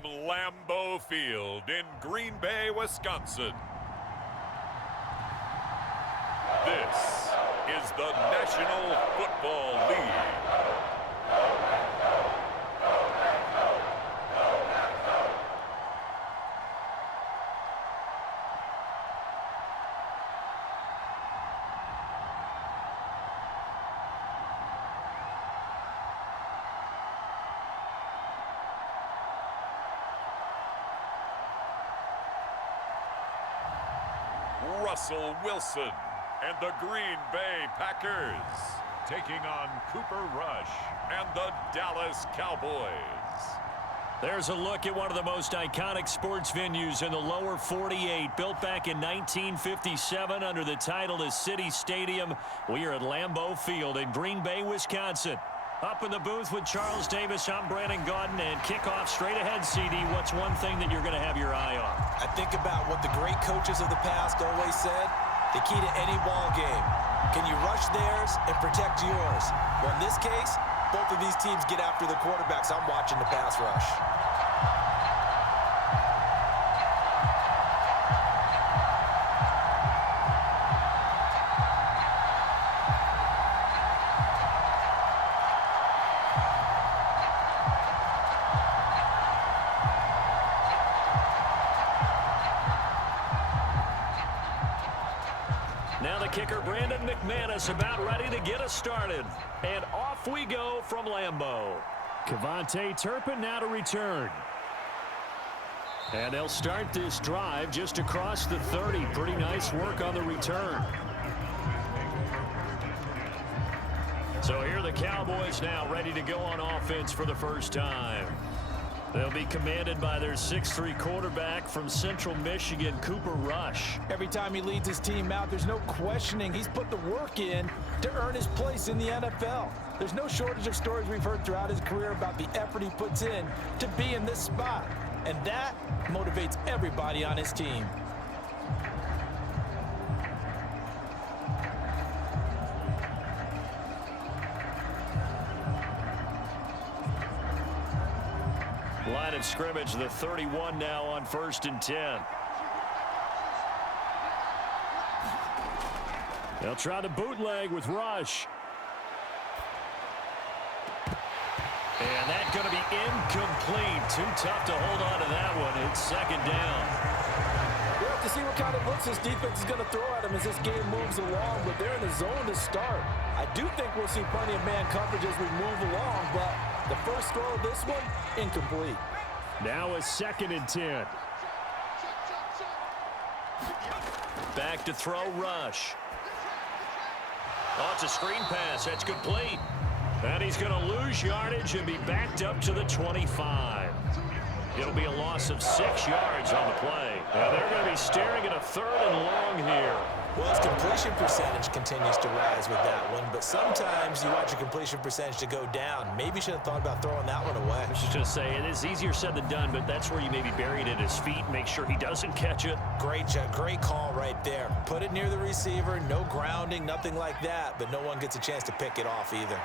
from Lambeau Field in Green Bay, Wisconsin. This is the National Football League. Russell Wilson and the Green Bay Packers taking on Cooper Rush and the Dallas Cowboys. There's a look at one of the most iconic sports venues in the lower 48, built back in 1957 under the title of City Stadium. We are at Lambeau Field in Green Bay, Wisconsin. Up in the booth with Charles Davis, I'm Brandon Gaudin, and kickoff straight ahead, CD. What's one thing that you're going to have your eye on? I think about what the great coaches of the past always said, the key to any ball game. Can you rush theirs and protect yours? Well, in this case, both of these teams get after the quarterbacks. I'm watching the pass rush. Now the kicker, Brandon McManus, about ready to get us started. And off we go from Lambeau. Kevontae Turpin now to return. And they'll start this drive just across the 30. Pretty nice work on the return. So here are the Cowboys now ready to go on offense for the first time. They'll be commanded by their 6'3" quarterback from Central Michigan, Cooper Rush. Every time he leads his team out, there's no questioning. He's put the work in to earn his place in the NFL. There's no shortage of stories we've heard throughout his career about the effort he puts in to be in this spot. And that motivates everybody on his team. Line of scrimmage, the 31 now on 1st and 10. They'll try the bootleg with Rush. And that's going to be incomplete. Too tough to hold on to that one. It's second down. We'll have to see what kind of looks this defense is going to throw at him as this game moves along, but they're in the zone to start. I do think we'll see plenty of man coverage as we move along, but the first throw of this one, incomplete. Now a 2nd and 10. Back to throw, Rush. Oh, it's a screen pass. That's complete. And he's going to lose yardage and be backed up to the 25. It'll be a loss of 6 yards on the play. And they're going to be staring at a 3rd and long here. Well, his completion percentage continues to rise with that one, but sometimes you want your completion percentage to go down. Maybe you should have thought about throwing that one away. I was just going to say, it is easier said than done, but that's where you maybe bury it at his feet and make sure he doesn't catch it. Great call right there. Put it near the receiver, no grounding, nothing like that, but no one gets a chance to pick it off either.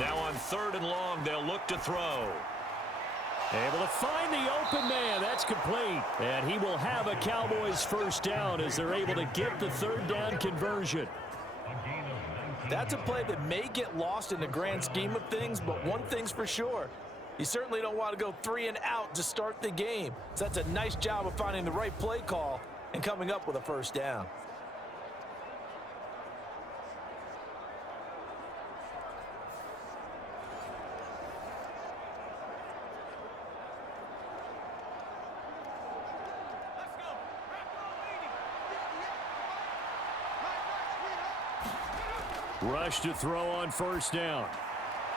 Now on 3rd and long, they'll look to throw. Able to find the open man. That's complete. And he will have a Cowboys first down as they're able to get the 3rd down conversion. That's a play that may get lost in the grand scheme of things, but one thing's for sure. You certainly don't want to go 3 and out to start the game. So that's a nice job of finding the right play call and coming up with a first down. Rush to throw on 1st down.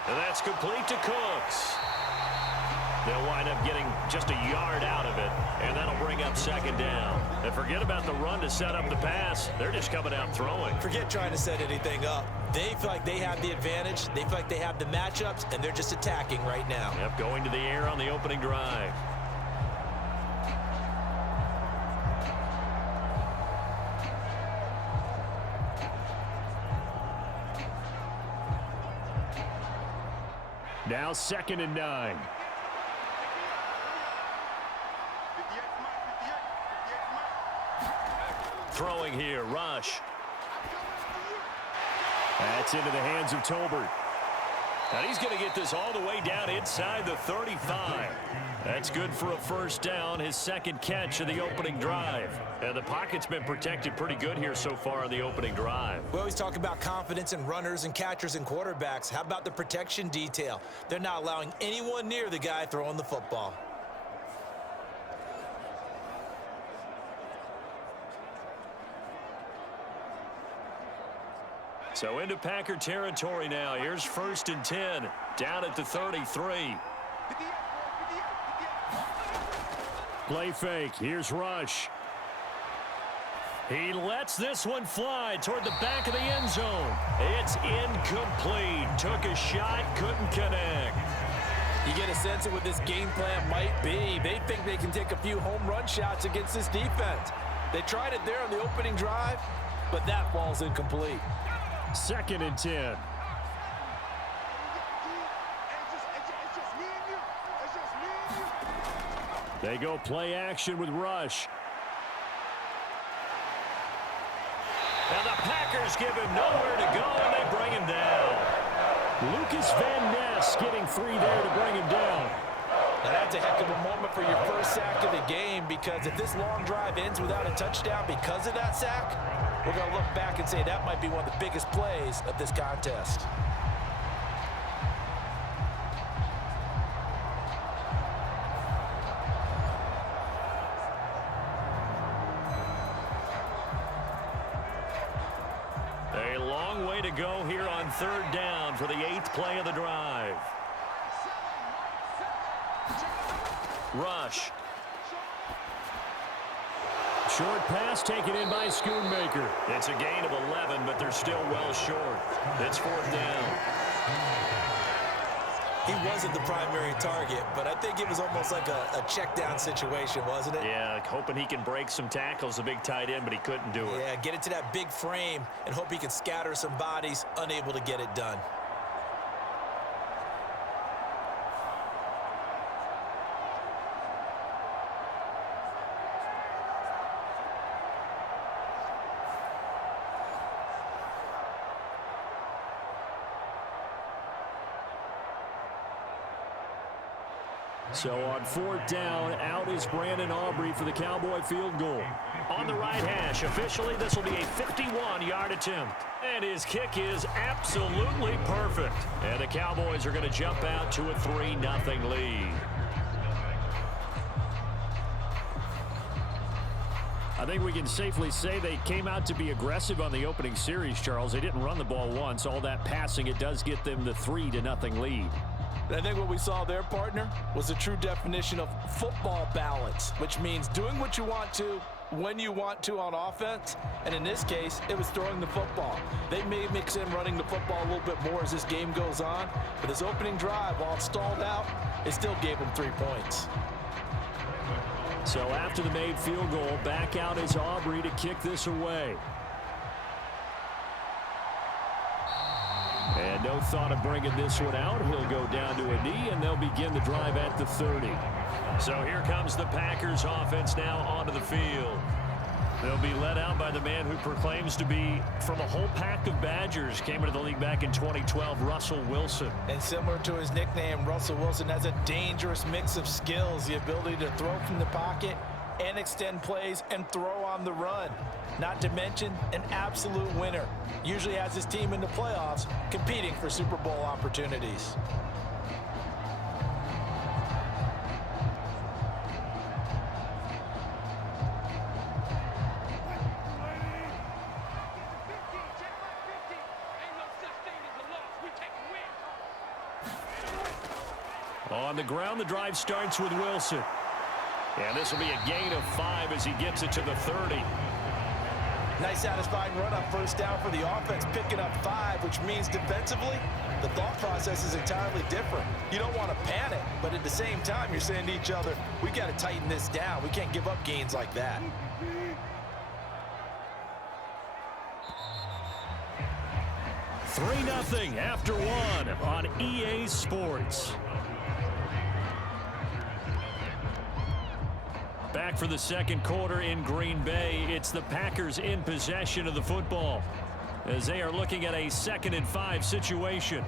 And that's complete to Cooks. They'll wind up getting just a yard out of it, and that'll bring up 2nd down. And forget about the run to set up the pass. They're just coming out throwing. Forget trying to set anything up. They feel like they have the advantage. They feel like they have the matchups, and they're just attacking right now. Yep, going to the air on the opening drive. Now 2nd and 9. Throwing here, Rush. That's into the hands of Tolbert. And he's going to get this all the way down inside the 35. That's good for a first down, his 2nd catch of the opening drive. And the pocket's been protected pretty good here so far in the opening drive. We always talk about confidence in runners and catchers and quarterbacks. How about the protection detail? They're not allowing anyone near the guy throwing the football. So into Packer territory now. Here's 1st and 10. Down at the 33. Play fake. Here's Rush. He lets this one fly toward the back of the end zone. It's incomplete. Took a shot, couldn't connect. You get a sense of what this game plan might be. They think they can take a few home run shots against this defense. They tried it there on the opening drive, but that ball's incomplete. 2nd and 10. They go play action with Rush. And the Packers give him nowhere to go, and they bring him down. Lucas Van Ness getting 3 there to bring him down. Now that's a heck of a moment for your first sack of the game, because if this long drive ends without a touchdown because of that sack, we're going to look back and say that might be one of the biggest plays of this contest. A long way to go here on 3rd down for the 8th play of the drive. Rush. Short pass taken in by Schoonmaker. It's a gain of 11, but they're still well short. It's 4th down. He wasn't the primary target, but I think it was almost like a check down situation, wasn't it? Yeah, hoping he can break some tackles, a big tight end, but he couldn't do it. Yeah, get it to that big frame and hope he can scatter some bodies, unable to get it done. So on 4th down, out is Brandon Aubrey for the Cowboy field goal. On the right hash, officially this will be a 51-yard attempt. And his kick is absolutely perfect. And the Cowboys are going to jump out to a 3-0 lead. I think we can safely say they came out to be aggressive on the opening series, Charles. They didn't run the ball once. All that passing, it does get them the 3-0 lead. I think what we saw there, partner, was a true definition of football balance, which means doing what you want to, when you want to on offense, and in this case, it was throwing the football. They may mix in running the football a little bit more as this game goes on, but his opening drive, while it stalled out, it still gave him 3 points. So after the made field goal, back out is Aubrey to kick this away. And no thought of bringing this one out. He'll go down to a knee, and they'll begin the drive at the 30. So here comes the Packers offense now onto the field. They'll be led out by the man who proclaims to be from a whole pack of Badgers. Came into the league back in 2012, Russell Wilson. And similar to his nickname, Russell Wilson has a dangerous mix of skills, the ability to throw from the pocket and extend plays and throw on the run. Not to mention an absolute winner. Usually has his team in the playoffs competing for Super Bowl opportunities. On the ground, the drive starts with Wilson. And this will be a gain of 5 as he gets it to the 30. Nice satisfying run on first down for the offense, picking up 5, which means defensively, the thought process is entirely different. You don't want to panic, but at the same time, you're saying to each other, we got to tighten this down. We can't give up gains like that. 3-0 after one on EA Sports. Back for the second quarter in Green Bay. It's the Packers in possession of the football as they are looking at a 2nd and 5 situation.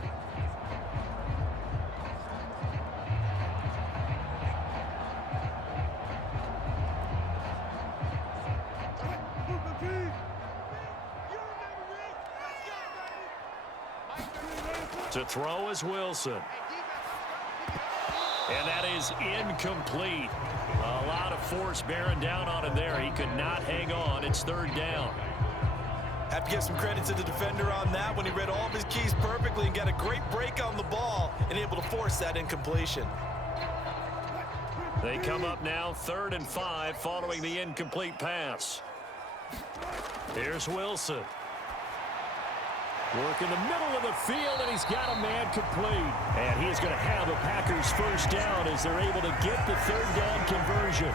To throw is Wilson. And that is incomplete. A lot of force bearing down on him there. He could not hang on. It's 3rd down. Have to give some credit to the defender on that when he read all of his keys perfectly and got a great break on the ball and able to force that incompletion. They come up now 3rd and 5 following the incomplete pass. Here's Wilson. Work in the middle of the field, and he's got a man complete. And he is going to have the Packers first down as they're able to get the 3rd down conversion.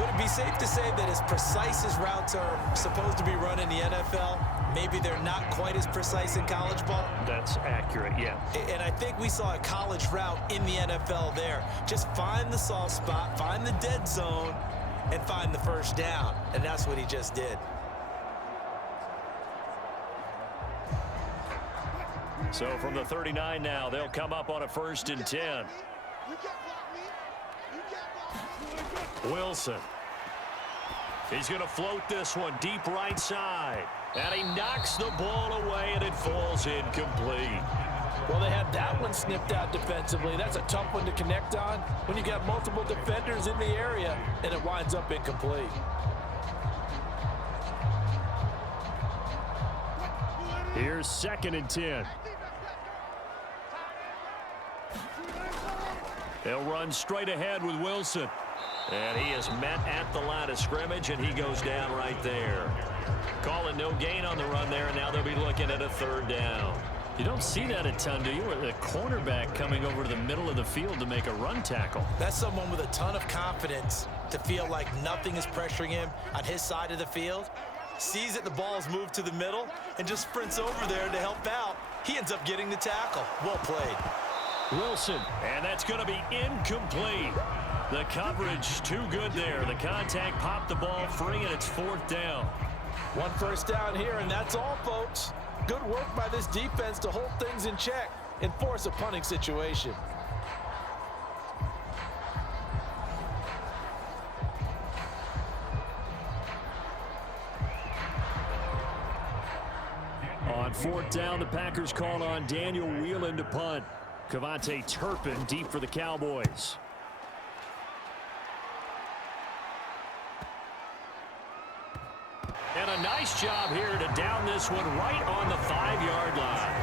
Would it be safe to say that as precise as routes are supposed to be run in the NFL, maybe they're not quite as precise in college ball? That's accurate, yeah. And I think we saw a college route in the NFL there. Just find the soft spot, find the dead zone, and find the first down. And that's what he just did. So from the 39 now, they'll come up on a 1st and 10. Wilson. He's going to float this one deep right side. And he knocks the ball away, and it falls incomplete. Well, they had that one snipped out defensively. That's a tough one to connect on when you got multiple defenders in the area, and it winds up incomplete. Here's 2nd and 10. They'll run straight ahead with Wilson. And he is met at the line of scrimmage, and he goes down right there. Calling no gain on the run there, and now they'll be looking at a 3rd down. You don't see that a ton, do you? With a cornerback coming over to the middle of the field to make a run tackle. That's someone with a ton of confidence to feel like nothing is pressuring him on his side of the field. Sees that the ball's moved to the middle and just sprints over there to help out. He ends up getting the tackle. Well played. Wilson, and that's going to be incomplete. The coverage too good there. The contact popped the ball free, and it's 4th down. 1 first down here, and that's all, folks. Good work by this defense to hold things in check and force a punting situation. On 4th down, the Packers call on Daniel Whelan to punt. Cavante Turpin deep for the Cowboys. And a nice job here to down this one right on the 5-yard line.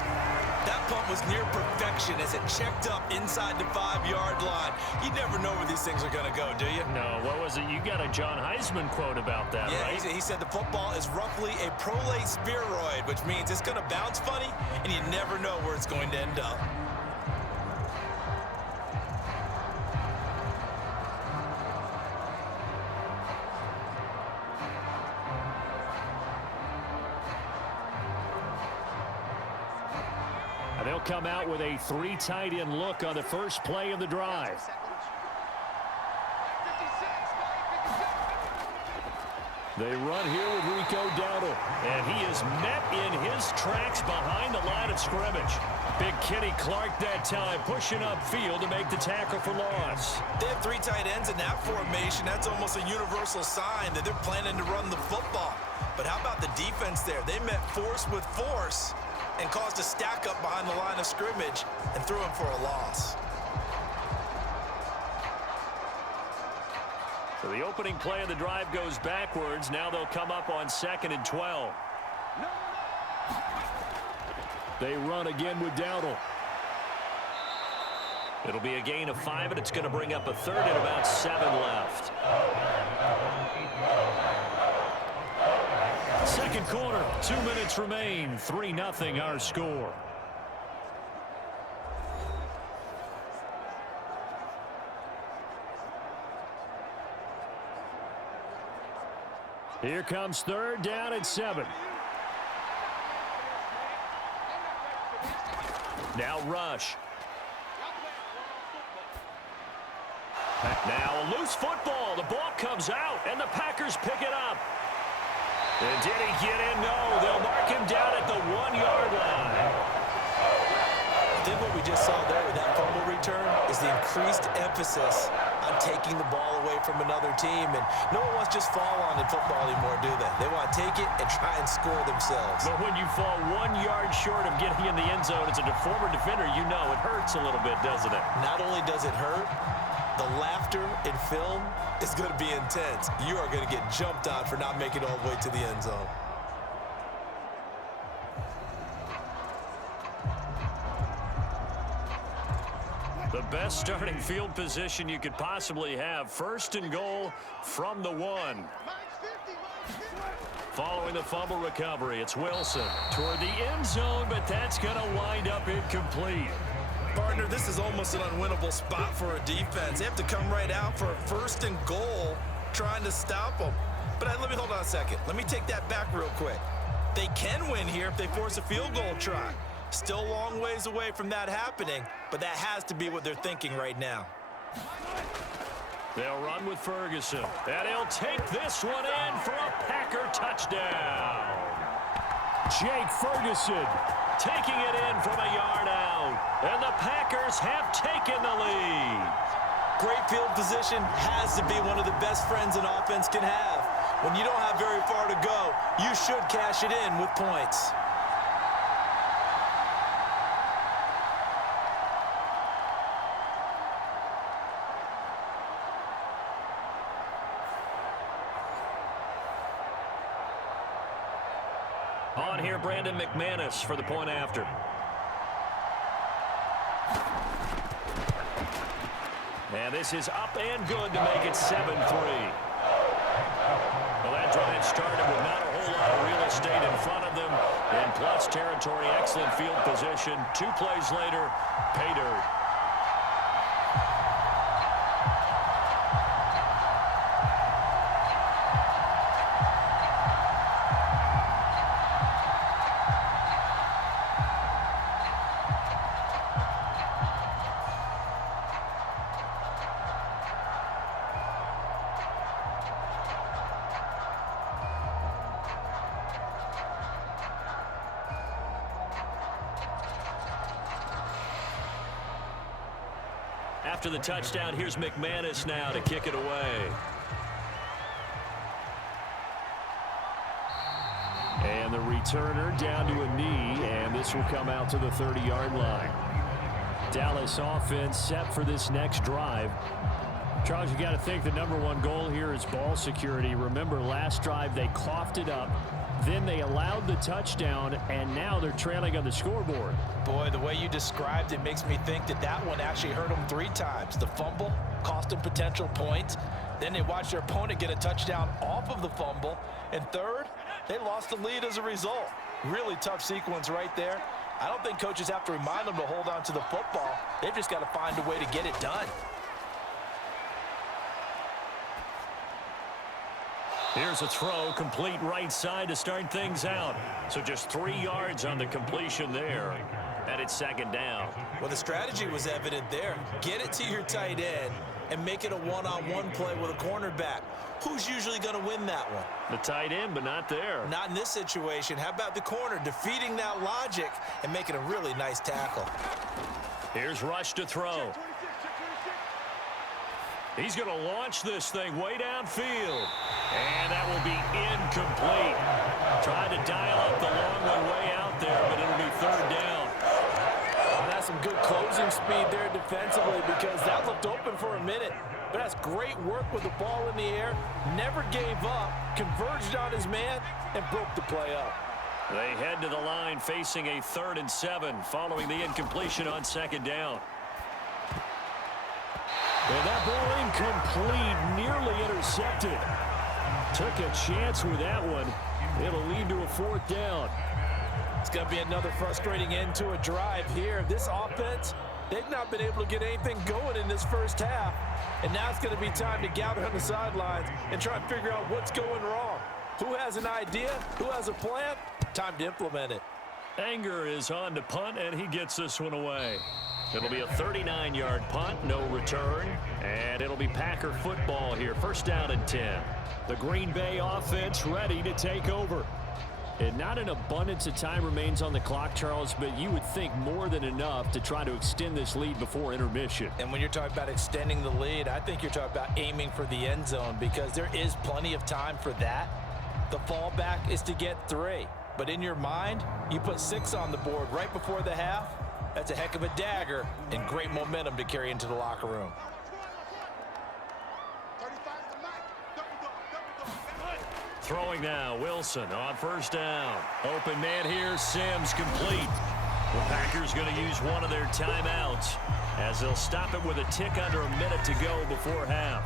That punt was near perfection as it checked up inside the 5-yard line. You never know where these things are going to go, do you? No, what was it? You got a John Heisman quote about that, yeah, right? He said the football is roughly a prolate spheroid, which means it's going to bounce funny, and you never know where it's going to end up. They'll come out with a 3 tight end look on the first play of the drive. They run here with Rico Dowdle, and he is met in his tracks behind the line of scrimmage. Big Kenny Clark that time pushing upfield to make the tackle for loss. They have 3 tight ends in that formation. That's almost a universal sign that they're planning to run the football. But how about the defense there? They met force with force and caused a stack up behind the line of scrimmage and threw him for a loss. So the opening play of the drive goes backwards. Now they'll come up on 2nd and 12. They run again with Dowdle. It'll be a gain of 5, and it's going to bring up a 3rd and about 7 left. Second quarter, 2 minutes remain. 3-0 our score. Here comes 3rd down and 7. Now rush. Now a loose football. The ball comes out, and the Packers pick it up. And did he get in? No. They'll mark him down at the 1-yard line. I think what we just saw there with that fumble return is the increased emphasis on taking the ball away from another team. And no one wants to just fall on in football anymore, do they? They want to take it and try and score themselves. But when you fall 1 yard short of getting in the end zone as a former defender, you know it hurts a little bit, doesn't it? Not only does it hurt, the laughter in film is going to be intense. You are going to get jumped on for not making it all the way to the end zone. The best starting field position you could possibly have. 1st and goal from the 1. Following the fumble recovery, it's Wilson toward the end zone, but that's going to wind up incomplete. Partner, this is almost an unwinnable spot for a defense. They have to come right out for a 1st and goal trying to stop them. But let me hold on a second. Let me take that back real quick. They can win here if they force a field goal try. Still a long ways away from that happening, but that has to be what they're thinking right now. They'll run with Ferguson, and he'll take this one in for a Packer touchdown. Jake Ferguson taking it in from a yard out, and the Packers have taken the lead. Great field position has to be one of the best friends an offense can have. When you don't have very far to go, you should cash it in with points. On here, Brandon McManus for the point after. And this is up and good to make it 7-3. Well, that drive started with not a whole lot of real estate in front of them. In plus territory, excellent field position. 2 plays later, pay dirt. After the touchdown, here's McManus now to kick it away. And the returner down to a knee, and this will come out to the 30-yard line. Dallas offense set for this next drive. Charles, you got to think the #1 goal here is ball security. Remember, last drive they coughed it up. Then they allowed the touchdown, and now they're trailing on the scoreboard. Boy, the way you described it makes me think that that one actually hurt them 3 times. The fumble cost them potential points. Then they watched their opponent get a touchdown off of the fumble. And third, they lost the lead as a result. Really tough sequence right there. I don't think coaches have to remind them to hold on to the football. They've just got to find a way to get it done. Here's a throw, complete right side to start things out. So just 3 yards on the completion there. And it's 2nd down. Well, the strategy was evident there. Get it to your tight end and make it a one-on-one play with a cornerback. Who's usually going to win that one? The tight end, but not there. Not in this situation. How about the corner defeating that logic and making a really nice tackle? Here's Rush to throw. He's going to launch this thing way downfield. And that will be incomplete. Trying to dial up the long one way out there, but it'll be 3rd down. Well, that's some good closing speed there defensively because that looked open for a minute. But that's great work with the ball in the air. Never gave up, converged on his man, and broke the play up. They head to the line facing a 3rd and 7 following the incompletion on 2nd down. And that ball incomplete, nearly intercepted. Took a chance with that one. It'll lead to a 4th down. It's going to be another frustrating end to a drive here. This offense, they've not been able to get anything going in this first half. And now it's going to be time to gather on the sidelines and try and figure out what's going wrong. Who has an idea? Who has a plan? Time to implement it. Anger is on to punt, and he gets this one away. It'll be a 39-yard punt, no return, and it'll be Packer football here. First down and 10. The Green Bay offense ready to take over. And not an abundance of time remains on the clock, Charles, but you would think more than enough to try to extend this lead before intermission. And when you're talking about extending the lead, I think you're talking about aiming for the end zone because there is plenty of time for that. The fallback is to get 3. But in your mind, you put 6 on the board right before the half. That's a heck of a dagger and great momentum to carry into the locker room. Throwing now, Wilson on first down. Open man here, Sims complete. The Packers going to use one of their timeouts as they'll stop it with a tick under a minute to go before half.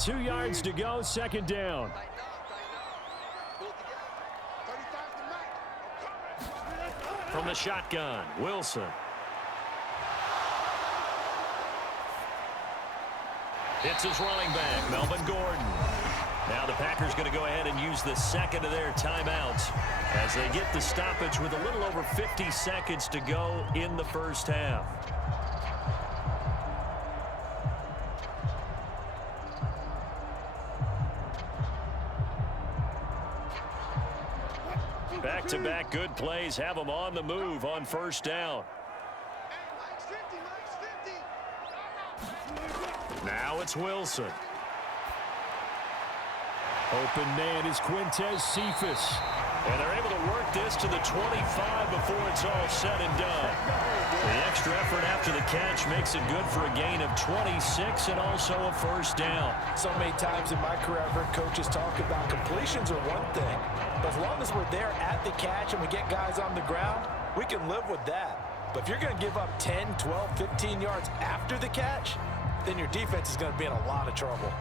Two yards to go, second down. From the shotgun, Wilson. It's his running back, Melvin Gordon. Now the Packers going to go ahead and use the second of their timeouts as they get the stoppage with a little over 50 seconds to go in the first half. Back-to-back good plays have them on the move on first down. Now it's Wilson. Open man is Quintez Cephas. And they're able to work this to the 25 before it's all said and done. The extra effort after the catch makes it good for a gain of 26 and also a first down. So many times in my career, I've heard coaches talk about completions are one thing. But as long as we're there at the catch and we get guys on the ground, we can live with that. But if you're going to give up 10, 12, 15 yards after the catch, then your defense is going to be in a lot of trouble.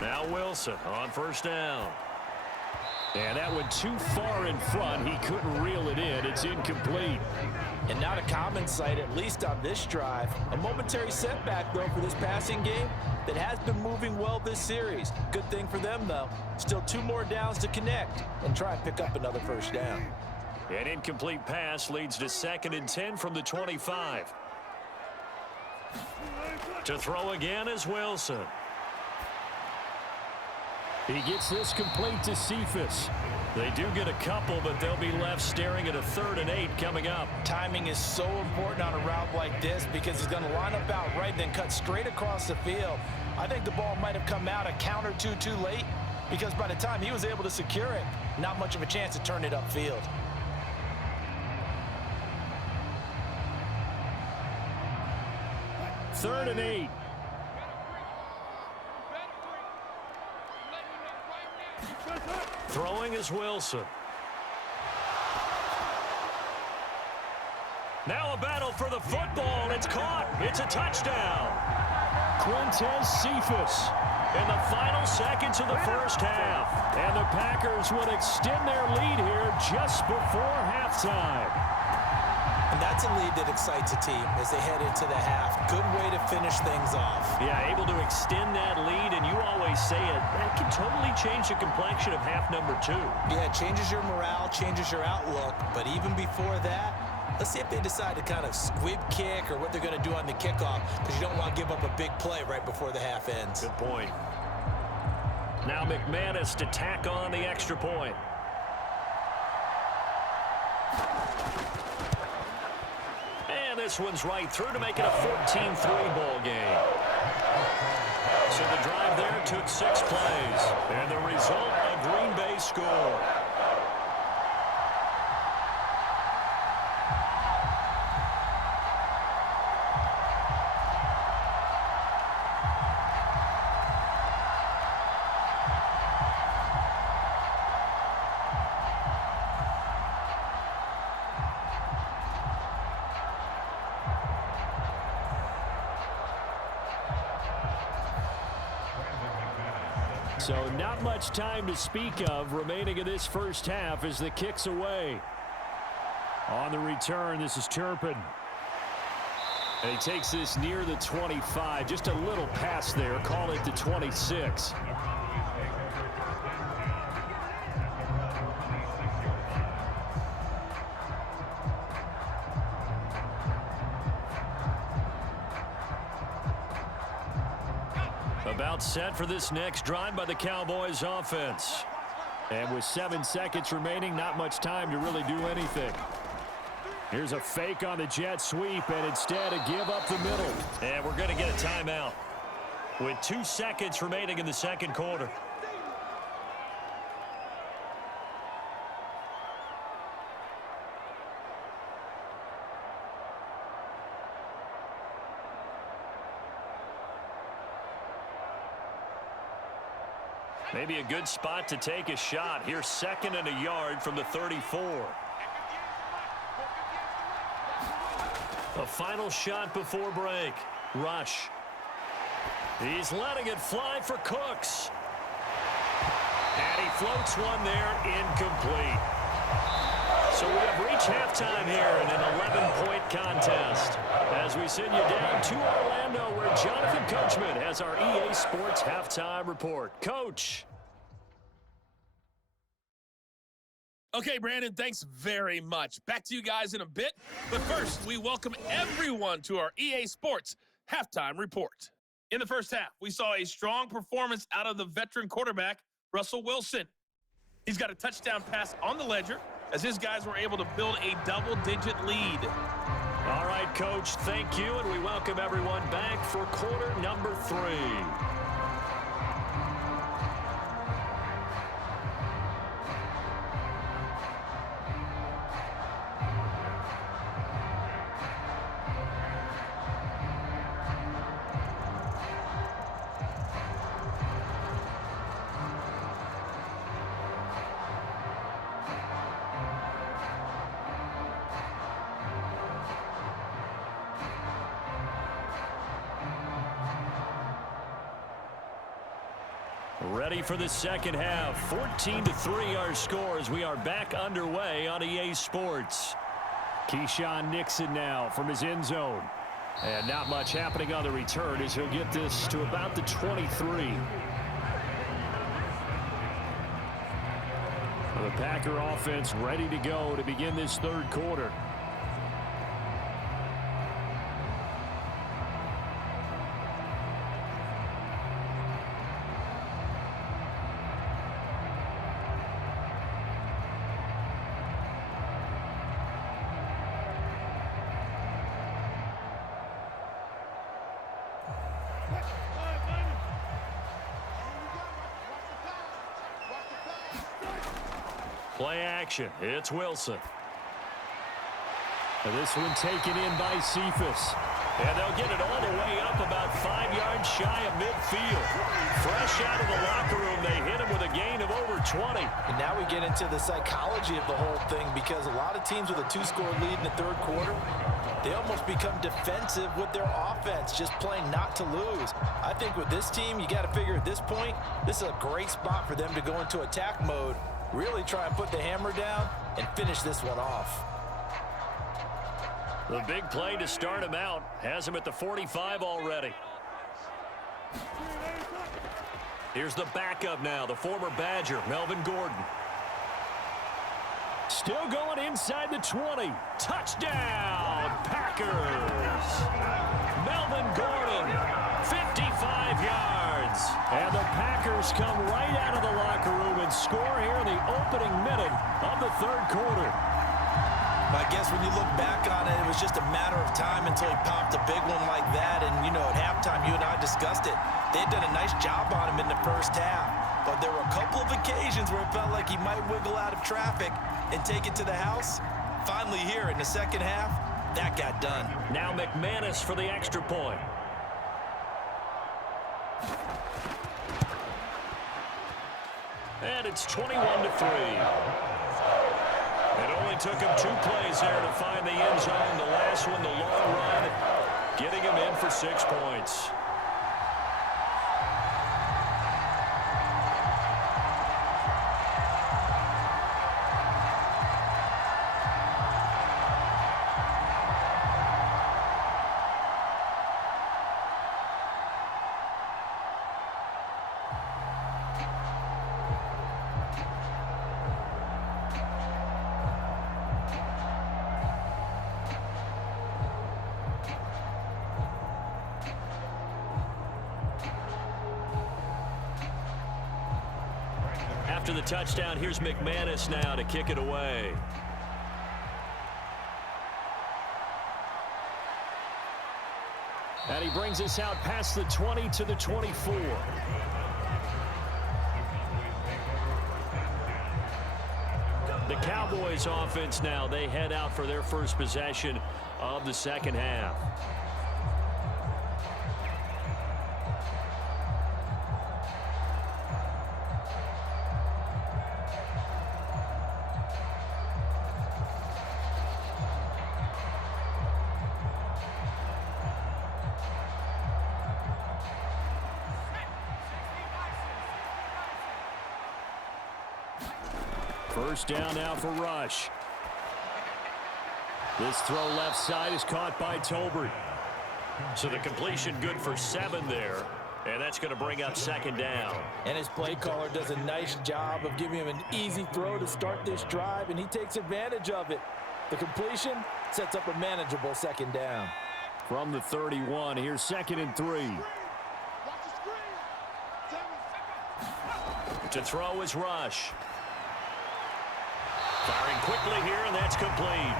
Now Wilson on first down. And that went too far in front. He couldn't reel it in. It's incomplete. And not a common sight, at least on this drive. A momentary setback, though, for this passing game that has been moving well this series. Good thing for them, though. Still 2 more downs to connect and try and pick up another first down. An incomplete pass leads to 2nd and 10 from the 25. To throw again is Wilson. He gets this complete to Cephas. They do get a couple, but they'll be left staring at a 3rd and 8 coming up. Timing is so important on a route like this because he's going to line up out right, then cut straight across the field. I think the ball might have come out a count or two too late because by the time he was able to secure it, not much of a chance to turn it upfield. Third and 8. Throwing is Wilson. Now a battle for the football. It's caught. It's a touchdown. Quintez Cephas in the final seconds of the first half. And the Packers would extend their lead here just before halftime. And that's a lead that excites a team as they head into the half. Good way to finish things off. Yeah, able to extend that lead, and you always say it, that can totally change the complexion of half number 2. Yeah, it changes your morale, changes your outlook. But even before that, let's see if they decide to kind of squib kick or what they're going to do on the kickoff because you don't want to give up a big play right before the half ends. Good point. Now McManus to tack on the extra point. This one's right through to make it a 14-3 ball game. So the drive there took 6 plays. And the result, a Green Bay score. So not much time to speak of remaining in this first half as the kick's away. On the return, this is Turpin. And he takes this near the 25. Just a little pass there. Call it the 26. About set for this next drive by the Cowboys offense. And with 7 seconds remaining, not much time to really do anything. Here's a fake on the jet sweep, and instead a give up the middle. And we're going to get a timeout with 2 seconds remaining in the second quarter. Maybe a good spot to take a shot. Here's 2nd and a yard from the 34. A final shot before break. Rush. He's letting it fly for Cooks. And he floats one there, incomplete. So we have reached halftime here in an 11-point contest. As we send you down to Orlando, where Jonathan Coachman has our EA Sports Halftime Report. Coach. Okay, Brandon, thanks very much. Back to you guys in a bit. But first, we welcome everyone to our EA Sports Halftime Report. In the first half, we saw a strong performance out of the veteran quarterback, Russell Wilson. He's got a touchdown pass on the ledger as his guys were able to build a double-digit lead. All right, Coach, thank you, and we welcome everyone back for quarter number 3. Ready for the second half. 14-3 our score as we are back underway on EA Sports. Keyshawn Nixon now from his end zone. And not much happening on the return as he'll get this to about the 23. The Packer offense ready to go to begin this third quarter. Play action. It's Wilson. And this one taken in by Cephas. And they'll get it all the way up about 5 yards shy of midfield. Fresh out of the locker room, they hit him with a gain of over 20. And now we get into the psychology of the whole thing, because a lot of teams with a 2-score lead in the third quarter, they almost become defensive with their offense, just playing not to lose. I think with this team, you got to figure at this point, this is a great spot for them to go into attack mode, really try and put the hammer down and finish this one off. The big play to start him out has him at the 45 already. Here's the backup now, the former Badger, Melvin Gordon. Still going inside the 20. Touchdown, Packers. Melvin Gordon, 55 yards. And the Packers come right out of the locker room and score here in the opening minute of the third quarter. I guess when you look back on it, it was just a matter of time until he popped a big one like that. And, you know, at halftime, you and I discussed it. They had done a nice job on him in the first half. But there were a couple of occasions where it felt like he might wiggle out of traffic and take it to the house. Finally here in the second half, that got done. Now McManus for the extra point. And it's 21-3. It only took him 2 plays there to find the end zone. The last one, the long run, getting him in for 6 points. after the touchdown. Here's McManus now to kick it away. And he brings us out past the 20 to the 24. The Cowboys offense now, they head out for their first possession of the second half. First down now for Rush. This throw left side is caught by Tolbert. So the completion good for 7 there. And that's going to bring up second down. And his play caller does a nice job of giving him an easy throw to start this drive, and he takes advantage of it. The completion sets up a manageable second down. From the 31, here's 2nd and 3. To throw is Rush. Firing quickly here, and that's complete.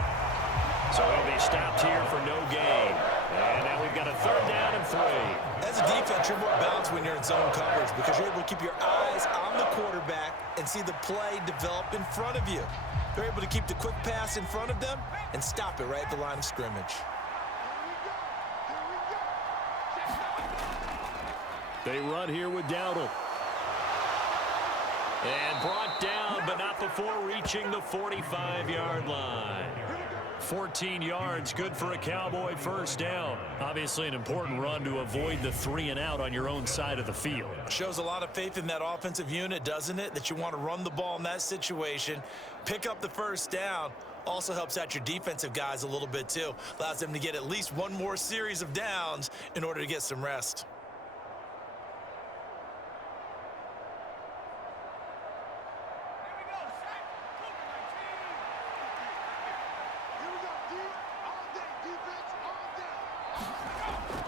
So he'll be stopped here for no gain. And now we've got a 3rd down and 3. As a defense, you're more balanced when you're in zone coverage because you're able to keep your eyes on the quarterback and see the play develop in front of you. They're able to keep the quick pass in front of them and stop it right at the line of scrimmage. They run here with Dowdle. And brought down, but not before reaching the 45-yard line. 14 yards, good for a Cowboy first down. Obviously an important run to avoid the 3 and out on your own side of the field. Shows a lot of faith in that offensive unit, doesn't it? That you want to run the ball in that situation, pick up the first down. Also helps out your defensive guys a little bit too. Allows them to get at least one more series of downs in order to get some rest.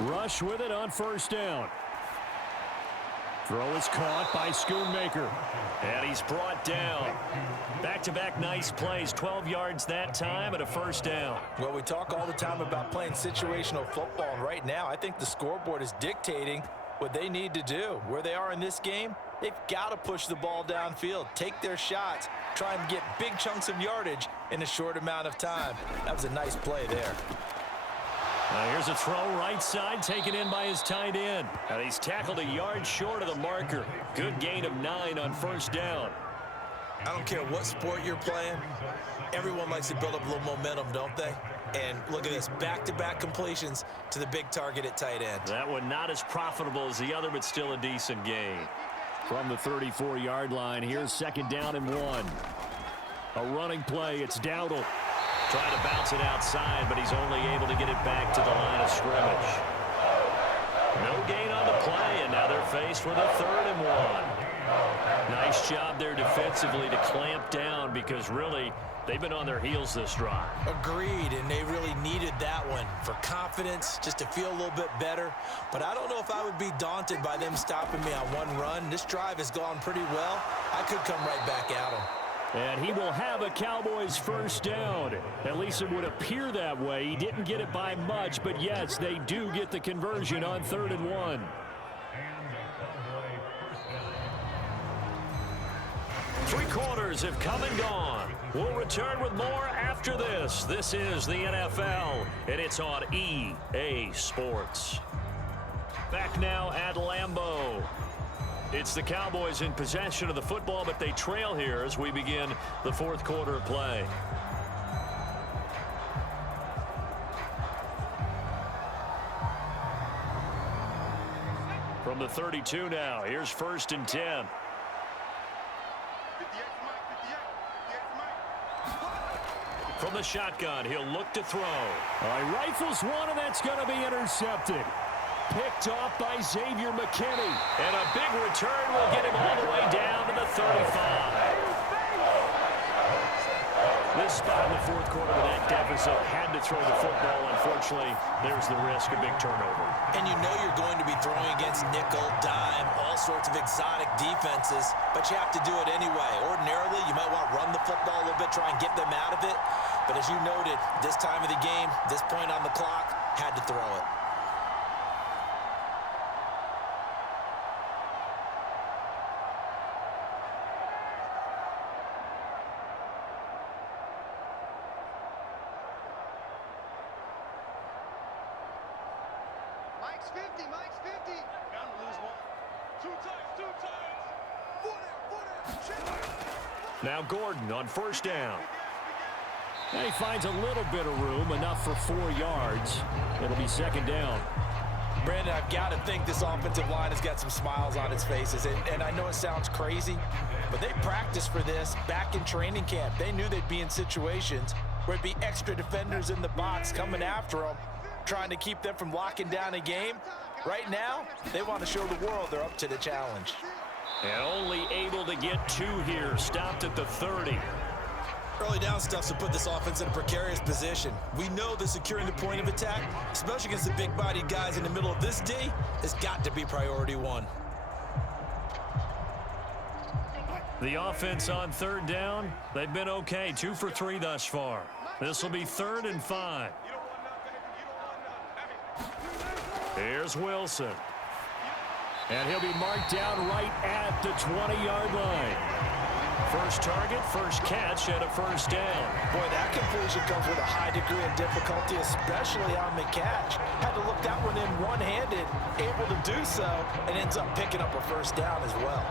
Rush with it on first down. Throw is caught by Schoonmaker. And he's brought down. Back-to-back nice plays. 12 yards that time and a first down. Well, we talk all the time about playing situational football, and right now I think the scoreboard is dictating what they need to do. Where they are in this game, they've got to push the ball downfield, take their shots, try and get big chunks of yardage in a short amount of time. That was a nice play there. Here's a throw right side taken in by his tight end. And he's tackled a yard short of the marker. Good gain of 9 on first down. I don't care what sport you're playing. Everyone likes to build up a little momentum, don't they? And look at this, back-to-back completions to the big target at tight end. That one not as profitable as the other, but still a decent gain. From the 34-yard line, here's 2nd down and 1. A running play, it's Dowdle. Trying to bounce it outside, but he's only able to get it back to the line of scrimmage. No gain on the play, and now they're faced with a 3rd and 1. Nice job there defensively to clamp down because really they've been on their heels this drive. Agreed, and they really needed that one for confidence, just to feel a little bit better. But I don't know if I would be daunted by them stopping me on one run. This drive has gone pretty well. I could come right back at them. And he will have a Cowboys first down. At least it would appear that way. He didn't get it by much, but yes, they do get the conversion on 3rd and 1. Three quarters have come and gone. We'll return with more after this. This is the NFL, and it's on EA Sports. Back now at Lambeau. It's the Cowboys in possession of the football, but they trail here as we begin the 4th quarter of play. From the 32 now, here's 1st and 10. From the shotgun, he'll look to throw. Rifles one, and that's going to be intercepted. Picked off by Xavier McKinney. And a big return will get him all the way down to the 35. This spot in the fourth quarter with that deficit, had to throw the football. Unfortunately, there's the risk of big turnover. And you know you're going to be throwing against nickel, dime, all sorts of exotic defenses, but you have to do it anyway. Ordinarily, you might want to run the football a little bit, try and get them out of it. But as you noted, this time of the game, this point on the clock, had to throw it. Mike's 50, Mike's 50. Gotta lose one. Two times. Now Gordon on first down. And he finds a little bit of room, enough for 4 yards. It'll be second down. Brandon, I've got to think this offensive line has got some smiles on its faces. And I know it sounds crazy, but they practiced for this back in training camp. They knew they'd be in situations where it'd be extra defenders in the box coming after them, trying to keep them from locking down a game. Right now, they want to show the world they're up to the challenge. And only able to get 2 here, stopped at the 30. Early down stuffs will put this offense in a precarious position. We know that securing the point of attack, especially against the big-bodied guys in the middle of this D, has got to be priority 1. The offense on third down, they've been okay, 2 for 3 thus far. This will be 3rd and 5. Here's Wilson. And he'll be marked down right at the 20-yard line. First target, first catch, and a first down. Boy, that completion comes with a high degree of difficulty, especially on the catch. Had to look that one in one-handed, able to do so, and ends up picking up a first down as well.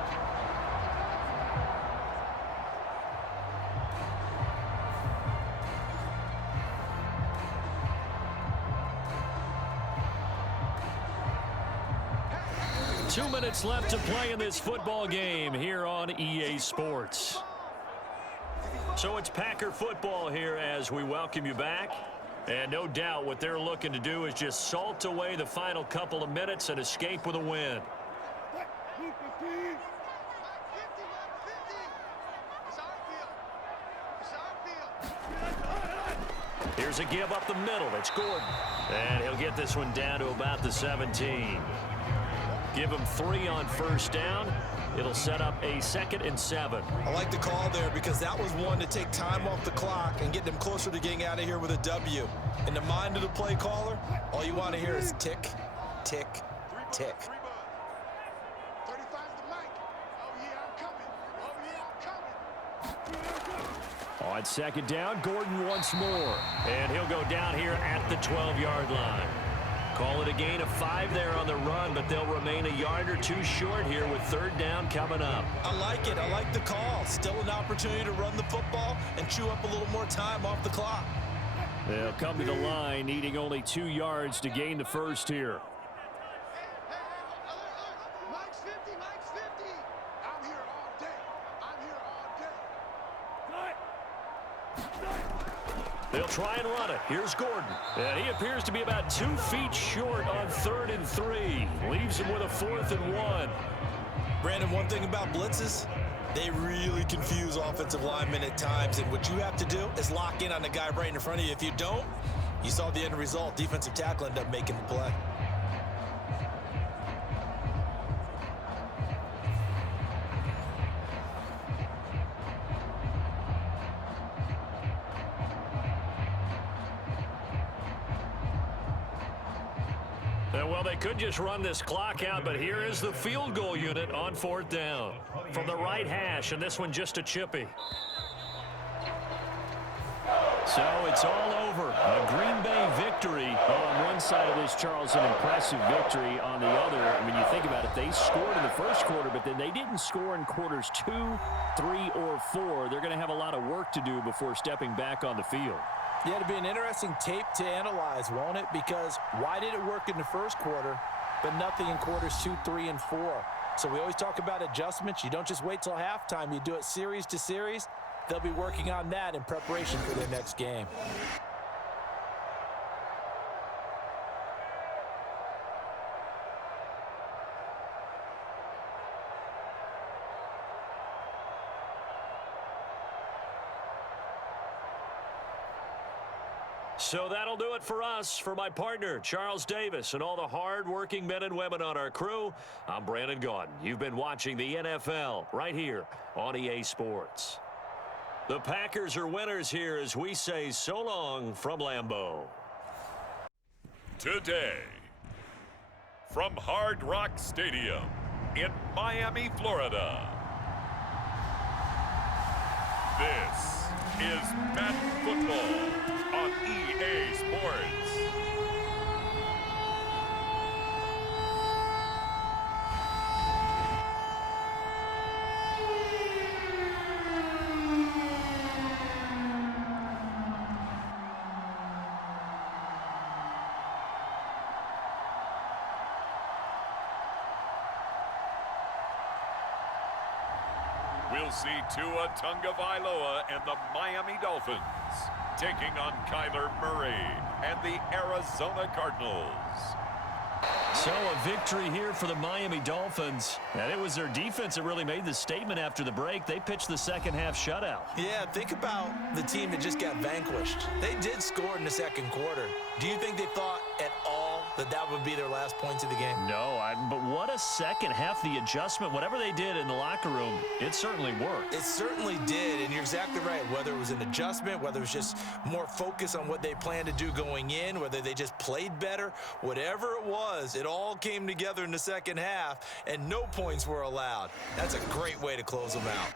Two minutes left to play in this football game here on EA Sports. So it's Packer football here as we welcome you back. And no doubt what they're looking to do is just salt away the final couple of minutes and escape with a win. Here's a give up the middle. It's Gordon. And he'll get this one down to about the 17. Give him 3 on first down. It'll set up a 2nd and 7. I like the call there because that was one to take time off the clock and get them closer to getting out of here with a W. In the mind of the play caller, all you want to hear is tick, tick, tick. 35's the mic. Oh, yeah, I'm coming. Oh, yeah, I'm coming. On second down, Gordon once more. And he'll go down here at the 12-yard line. Call it a gain of 5 there on the run, but they'll remain a yard or 2 short here with third down coming up. I like it. I like the call. Still an opportunity to run the football and chew up a little more time off the clock. They'll come to the line, needing only 2 yards to gain the first here. Mike's 50, Mike's 50. I'm here all day. I'm here all day. They'll try and run it. Here's Gordon. And he appears to be about 2 feet short on 3rd and 3. Leaves him with a 4th and 1. Brandon, one thing about blitzes, they really confuse offensive linemen at times. And what you have to do is lock in on the guy right in front of you. If you don't, you saw the end result. Defensive tackle ended up making the play. Well, they could just run this clock out, but here is the field goal unit on 4th down. From the right hash, and this one just a chippy. So it's all over. A Green Bay victory. Well, on one side of this, Charles, an impressive victory. On the other, I mean, you think about it, they scored in the first quarter, but then they didn't score in quarters 2, 3, or 4. They're going to have a lot of work to do before stepping back on the field. Yeah, it'll be an interesting tape to analyze, won't it? Because why did it work in the first quarter, but nothing in quarters 2, 3, and 4? So we always talk about adjustments. You don't just wait till halftime. You do it series to series. They'll be working on that in preparation for their next game. So that'll do it for us. For my partner, Charles Davis, and all the hard-working men and women on our crew, I'm Brandon Gaudin. You've been watching the NFL right here on EA Sports. The Packers are winners here as we say so long from Lambeau. Today, from Hard Rock Stadium in Miami, Florida, this is Madden Football on EA Sports. We'll see Tua Tagovailoa and the Miami Dolphins taking on Kyler Murray and the Arizona Cardinals. So a victory here for the Miami Dolphins. And it was their defense that really made the statement after the break. They pitched the second half shutout. Yeah, think about the team that just got vanquished. They did score in the second quarter. Do you think they thought at all that that would be their last points of the game? No, but what a second half. The adjustment, whatever they did in the locker room, it certainly worked. It certainly did, and you're exactly right. Whether it was an adjustment, whether it was just more focus on what they planned to do going in, whether they just played better, whatever it was, it all came together in the second half, and no points were allowed. That's a great way to close them out.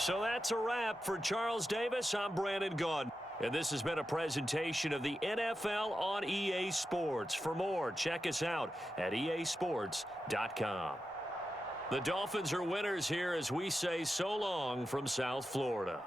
So that's a wrap. For Charles Davis, I'm Brandon Gaudin. And this has been a presentation of the NFL on EA Sports. For more, check us out at easports.com. The Dolphins are winners here as we say so long from South Florida.